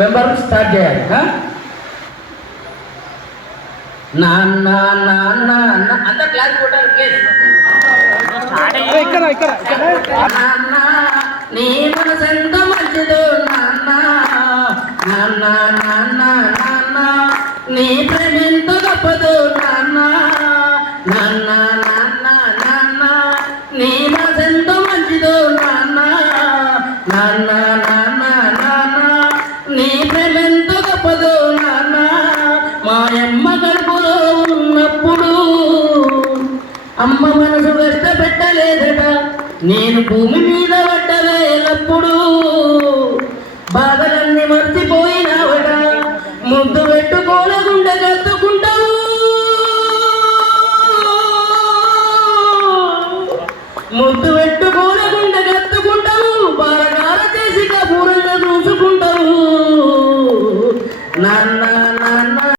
Member start చేయాలి. నాన్న నాన్న అంత క్లాస్ కొట్టాలి ప్లీజ్. నాన్న నీ మనసెంత మంచిదో నాన్న, నాన్న నాన్న నాన్న నీ ప్రేమెంత గొప్పదో నాన్న, నాన్న నాన్న నాన్న నీ మనసెంత మంచిదో నాన్న, నాన్న నాన్న నాన్న నీ ప్రేమెంత గొప్పదో నాన్న. మాయమ్మ కడుపులో ఉన్నప్పుడు అమ్మ మనసు కష్టపెట్టలేదట, నేను భూమి మీద పడ్డవేలప్పుడు బాధలన్నీ మర్చిపోయినావట. ముద్దు పెట్టుకోలగుండె కత్తుకుంటావు, ముద్దు పెట్టుకోలగుండె కత్తుకుంటావు, బాలగాల చేసి కబూరంగా చూసుకుంటావు. నాన్న నాన్న